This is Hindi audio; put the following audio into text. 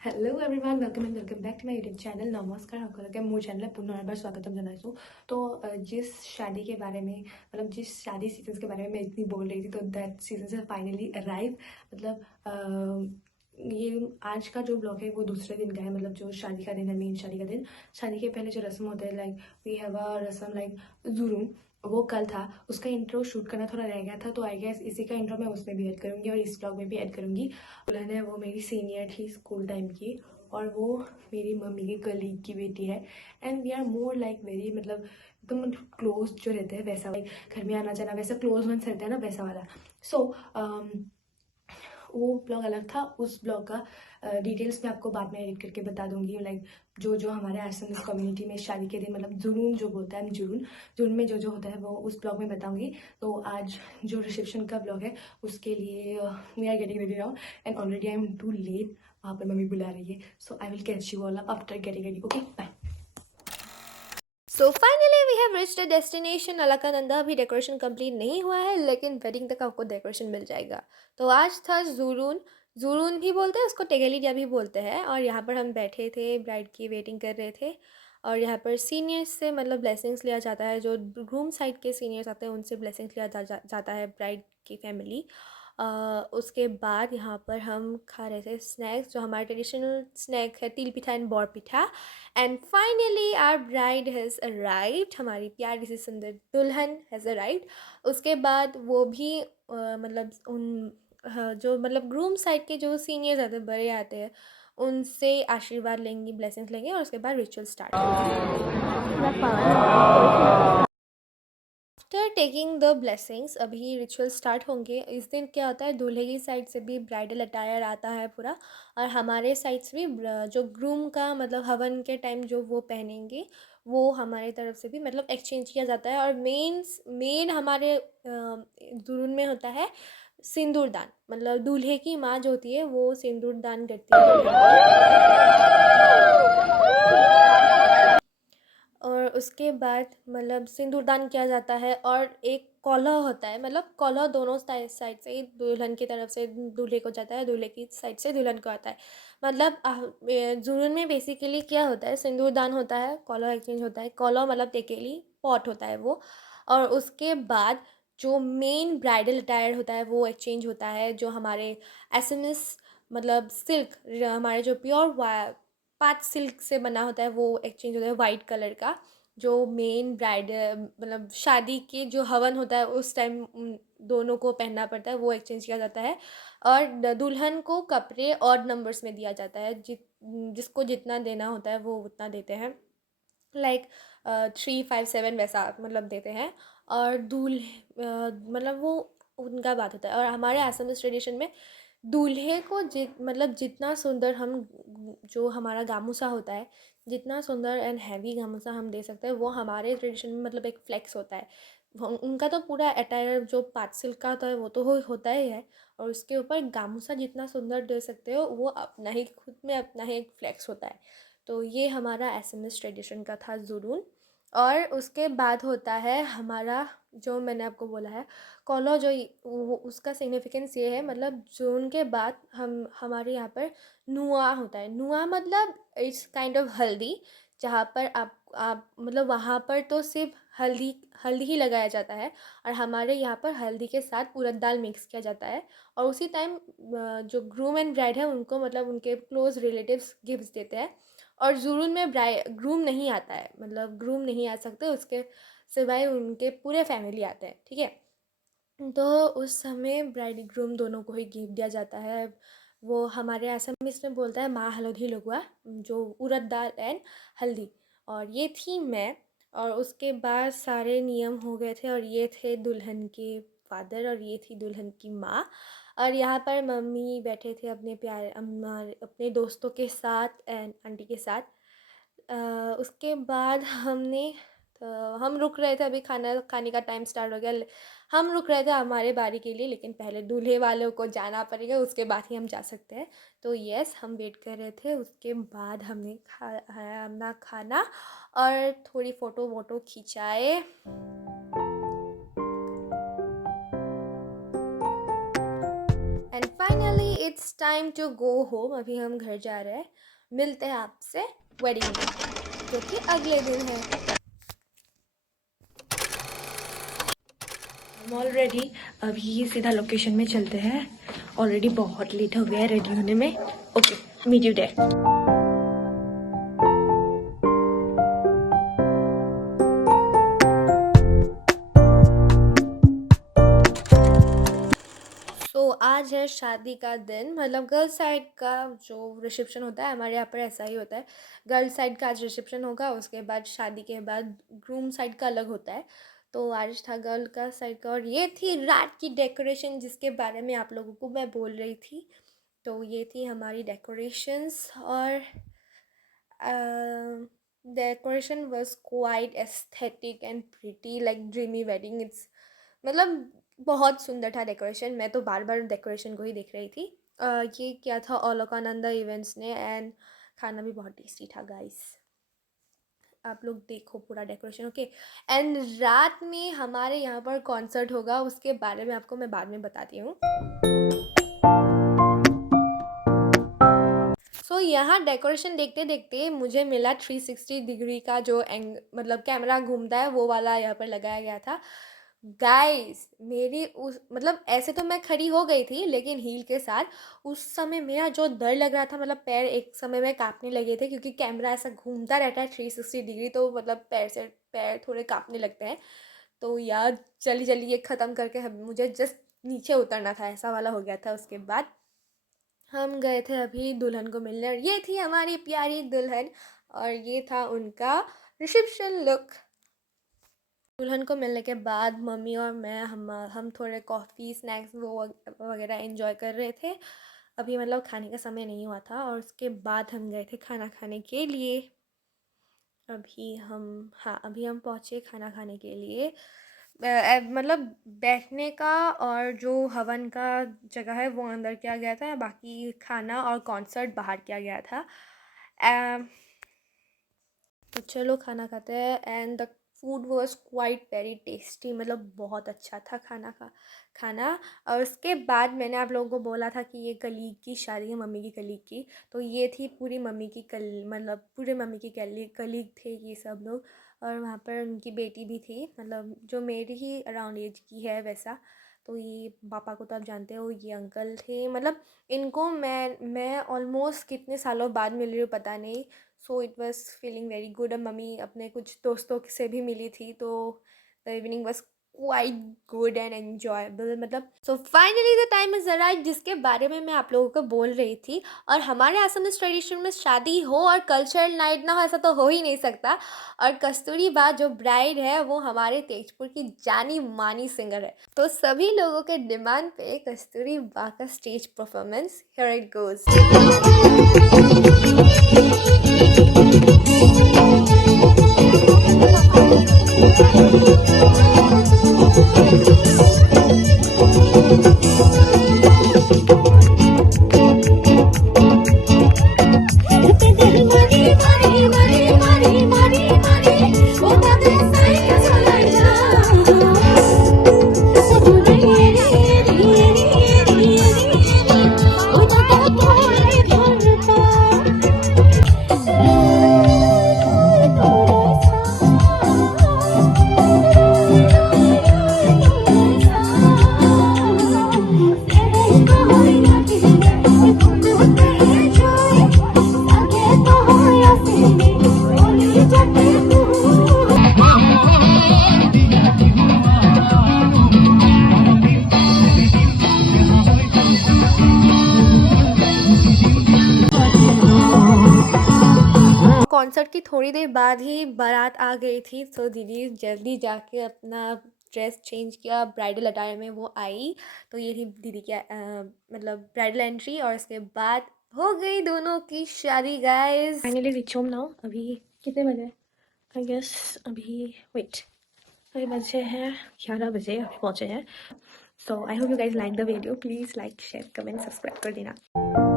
Hello everyone, welcome and welcome back to my YouTube channel. नमस्कार, आपको मोर चैनल पुनः स्वागतम जनाइसु। तो जिस शादी के बारे में जिस शादी सीजन के बारे में मैं इतनी बोल रही थी, तो दैट सीजन है फाइनली अराइव। ये आज का जो ब्लॉग है वो दूसरे दिन का है। जो शादी का दिन है, मेन शादी का दिन। शादी के पहले जो रस्म होते हैं, लाइक वी हैव अ रस्म लाइक जुरून, वो कल था। उसका इंट्रो शूट करना थोड़ा रह गया था, तो आई गेस इसी का इंट्रो मैं उसमें भी ऐड करूंगी और इस ब्लॉग में भी ऐड करूंगी। दुल्हन है वो मेरी सीनियर थी स्कूल टाइम की, और वो मेरी मम्मी की कलीग की बेटी है। And we are more like very एकदम क्लोज जो रहते हैं वैसा, लाइक घर में आना जाना वैसा क्लोज वंस रहता है ना, वैसा वाला। सो वो ब्लॉग अलग था। उस ब्लॉग का डिटेल्स मैं आपको बाद में एडिट करके बता दूंगी। लाइक जो जो हमारे एस कम्युनिटी में शादी के दिन जुनून जो बोलता है, हम जुनून जुनून में जो जो होता है वो उस ब्लॉग में बताऊंगी। तो आज जो रिसेप्शन का ब्लॉग है उसके लिए we are getting ready now, and already I am too late. वहाँ पर मम्मी बुला रही है, so I will catch you all up after getting ready. Okay, bye. So finally we have reached the destination Alaknanda. अभी डेकोरेशन कंप्लीट नहीं हुआ है, लेकिन वेडिंग तक आपको डेकोरेशन मिल जाएगा। तो आज था जुरून। जुरून भी बोलते हैं उसको, टेगेलिडिया भी बोलते हैं। और यहाँ पर हम बैठे थे, ब्राइड की वेटिंग कर रहे थे। और यहाँ पर सीनियर्स से ब्लेसिंग्स लिया जाता है। जो ग्रूम साइड के सीनियर्स आते हैं उनसे ब्लेसिंग्स लिया जाता है ब्राइड की फैमिली। उसके बाद यहाँ पर हम खा रहे थे स्नैक्स, जो हमारा ट्रेडिशनल स्नैक है, til pitha and bor pitha. And finally our bride has arrived. हमारी प्यारी सी सुंदर दुल्हन हैज़ अराइव्ड। उसके बाद वो भी उन जो ग्रूम साइड के जो सीनियर्स आते हैं, बड़े आते हैं, उनसे आशीर्वाद लेंगी, ब्लेसिंग्स लेंगे, और उसके बाद रिचुअल स्टार्ट होगा। आफ्टर टेकिंग द ब्लेसिंग्स अभी रिचुअल स्टार्ट होंगे। इस दिन क्या होता है, दूल्हे की साइड से भी ब्राइडल अटायर आता है पूरा, और हमारे साइड से भी जो ग्रूम का हवन के टाइम जो वो पहनेंगे, वो हमारे तरफ से भी एक्सचेंज किया जाता है। और मेन हमारे दुल्हन में होता है सिंदूर दान। दूल्हे की माँ जो होती है वो सिंदूर दान करती है दुल्हन को। और उसके बाद सिंदूरदान किया जाता है। और एक कौला होता है, कौला दोनों साइड से, दुल्हन की तरफ से दूल्हे को जाता है, दूल्हे की साइड से दुल्हन को आता है। जुनून में बेसिकली क्या होता है, सिंदूरदान होता है, कौला एक्सचेंज होता है। कौला टेकेली पॉट होता है वो। और उसके बाद जो मेन ब्राइडल अटायर होता है वो एक्सचेंज होता है। जो हमारे एसएमएस सिल्क, हमारे जो प्योर पाट सिल्क से बना होता है, वो एक्सचेंज होता है वाइट कलर का। जो मेन ब्राइड शादी के जो हवन होता है उस टाइम दोनों को पहनना पड़ता है, वो एक्सचेंज किया जाता है। और दुल्हन को कपड़े और नंबर्स में दिया जाता है, जिसको जितना देना होता है वो उतना देते हैं। लाइक 3, 5, 7 वैसा देते हैं। और वो उनका बात होता है। और हमारे असमस ट्रेडिशन में दूल्हे को जितना सुंदर हम, जो हमारा गामूसा होता है, जितना सुंदर एंड हैवी गामूसा हम दे सकते हैं, वो हमारे ट्रेडिशन में एक फ्लेक्स होता है। उनका तो पूरा अटायर जो पाट सिल्क का होता है वो तो होता ही है, और उसके ऊपर गामूसा जितना सुंदर दे सकते हो, वो अपना ही खुद में अपना ही एक फ्लेक्स होता है। तो ये हमारा एसएमएस ट्रेडिशन का था जुनून। और उसके बाद होता है हमारा, जो मैंने आपको बोला है, कॉलो, जो उसका सिग्निफिकेंस ये है, जून के बाद हमारे यहाँ पर नुआ होता है। नुआ इट्स काइंड ऑफ हल्दी, जहाँ पर आप वहाँ पर तो सिर्फ हल्दी हल्दी ही लगाया जाता है। और हमारे यहाँ पर हल्दी के साथ उड़द दाल मिक्स किया जाता है। और उसी टाइम जो ग्रूम एंड ब्राइड है उनको उनके क्लोज रिलेटिव्स गिफ्ट्स देते हैं। और जुरून में ग्रूम नहीं आता है, ग्रूम नहीं आ सकते, उसके सिवाय उनके पूरे फैमिली आते हैं, ठीक है। तो उस समय ब्राइड ग्रूम दोनों को ही गिफ्ट दिया जाता है। वो हमारे असमीज में बोलता है माँ हल्दी लगुआ, जो उड़द दाल एंड हल्दी। और ये थी मैं। और उसके बाद सारे नियम हो गए थे, और ये थे दुल्हन के फादर, और ये थी दुल्हन की माँ। और यहाँ पर मम्मी बैठे थे अपने प्यारे अपने दोस्तों के साथ एंड आंटी के साथ। उसके बाद हम रुक रहे थे, अभी खाना खाने का टाइम स्टार्ट हो गया। हम रुक रहे थे हमारे बारी के लिए, लेकिन पहले दूल्हे वालों को जाना पड़ेगा, उसके बाद ही हम जा सकते हैं। तो यस, हम वेट कर रहे थे। उसके बाद हमने खाया अपना खाना, और थोड़ी फ़ोटो वोटो खिंचाए। And finally it's time to go home. अभी हम घर जा रहे हैं। मिलते हैं आपसे वेडिंग डे, जो कि अगले दिन है। हम ऑलरेडी अभी सीधा लोकेशन में चलते हैं। ऑलरेडी बहुत लेट हो गया है रेडी होने में। Okay, meet you there. तो आज है शादी का दिन, मतलब गर्ल्स साइड का जो रिसेप्शन होता है, हमारे यहाँ पर ऐसा ही होता है। गर्ल्स साइड का आज रिसेप्शन होगा, उसके बाद शादी के बाद ग्रूम साइड का अलग होता है। तो आज था गर्ल का साइड का, और ये थी रात की डेकोरेशन जिसके बारे में आप लोगों को मैं बोल रही थी। तो ये थी हमारी डेकोरेशंस, और decoration was quite aesthetic and pretty like dreamy wedding. It's मतलब बहुत सुंदर था डेकोरेशन। मैं तो बार बार डेकोरेशन को ही देख रही थी। ये क्या था, ओलोकानंदा इवेंट्स ने, एंड खाना भी बहुत टेस्टी था गाइस। आप लोग देखो पूरा डेकोरेशन। ओके, एंड रात में हमारे यहाँ पर कॉन्सर्ट होगा, उसके बारे में आपको मैं बाद में बताती हूँ। सो यहाँ डेकोरेशन देखते देखते मुझे मिला 360 डिग्री का जो मतलब कैमरा घूमता है, वो वाला यहाँ पर लगाया गया था। गाइस मेरी उस मतलब ऐसे तो मैं खड़ी हो गई थी, लेकिन हील के साथ उस समय मेरा जो डर लग रहा था, मतलब पैर एक समय में कांपने लगे थे, क्योंकि कैमरा ऐसा घूमता रहता है 360 डिग्री, तो मतलब पैर थोड़े कांपने लगते हैं। तो यार जल्दी जल्दी ये ख़त्म करके मुझे जस्ट नीचे उतरना था, ऐसा वाला हो गया था। उसके बाद हम गए थे अभी दुल्हन को मिलने, और ये थी हमारी प्यारी दुल्हन, और ये था उनका रिसेप्शन लुक। दुल्हन को मिलने के बाद मम्मी और मैं हम थोड़े कॉफ़ी स्नैक्स वो वगैरह एंजॉय कर रहे थे। अभी मतलब खाने का समय नहीं हुआ था, और उसके बाद हम गए थे खाना खाने के लिए। अभी हम पहुँचे खाना खाने के लिए। मतलब बैठने का और जो हवन का जगह है वो अंदर किया गया था, बाकी खाना और कॉन्सर्ट बाहर किया गया था। तो चलो खाना खाते हैं। And the food was quite very tasty, मतलब बहुत अच्छा था खाना। और उसके बाद मैंने आप लोगों को बोला था कि ये कलीग की शादी है, मम्मी की कलीग की। तो ये थी पूरी मम्मी की मतलब पूरे मम्मी की कलीग थे ये सब लोग। और वहाँ पर उनकी बेटी भी थी, मतलब जो मेरी ही अराउंड एज की है वैसा। तो ये पापा को तो आप जानते हो, ये अंकल थे। मतलब इनको मैं ऑलमोस्ट कितने सालों बाद मिल रही हूँ पता नहीं। So it was feeling very good. और मम्मी अपने कुछ दोस्तों से भी मिली थी, तो the evening was quite good and enjoyable. मतलब so finally the time is arrive जिसके बारे में मैं आप लोगों को बोल रही थी। और हमारे असमिस ट्रेडिशन में शादी हो और कल्चरल नाइट ना हो, ऐसा तो हो ही नहीं सकता। और कस्तूरी बा जो ब्राइड है वो हमारे तेजपुर की जानी मानी सिंगर है। तो सभी लोगों के डिमांड पे कस्तूरी बा का stage performance, here it goes. Concert की थोड़ी देर बाद ही बारात आ गई थी, तो दीदी जल्दी जाके अपना ड्रेस चेंज किया, ब्राइडल अटायर में वो आई। तो ये थी दीदी की मतलब ब्राइडल एंट्री, और उसके बाद हो गई दोनों की शादी guys. Finally rich home now. अभी कितने बजे? आई गेस अभी अभी बजे हैं 11 बजे, अभी पहुँचे हैं। So I hope you guys like the video. Please like share comment subscribe कर देना।